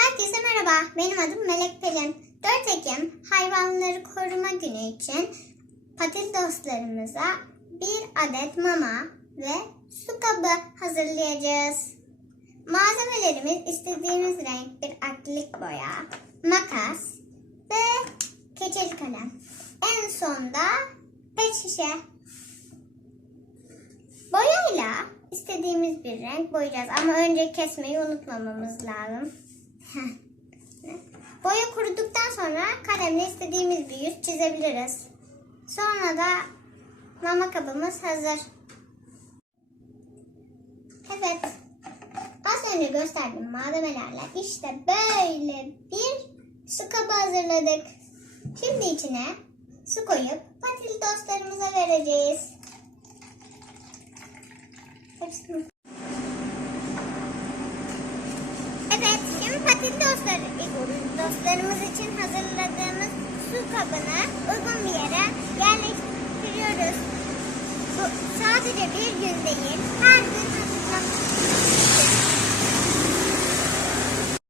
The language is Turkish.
Herkese merhaba. Benim adım Melek Pelin. 4 Ekim Hayvanları Koruma Günü için patil dostlarımıza bir adet mama ve su kabı hazırlayacağız. Malzemelerimiz istediğimiz renk bir akrilik boya, makas ve keçeli kalem. En sonda pet şişe. Boyayla istediğimiz bir renk boyayacağız ama önce kesmeyi unutmamamız lazım. Boya kuruduktan sonra kalemle istediğimiz bir yüz çizebiliriz. Sonra da mama kabımız hazır. Evet. Az önce gösterdiğim malzemelerle işte böyle bir su kabı hazırladık. Şimdi içine su koyup patil dostlarımıza vereceğiz. Hepsini Evet, patil dostları, dostlarımız için hazırladığımız su kabını uygun bir yere yerleştiriyoruz. Bu sadece bir gün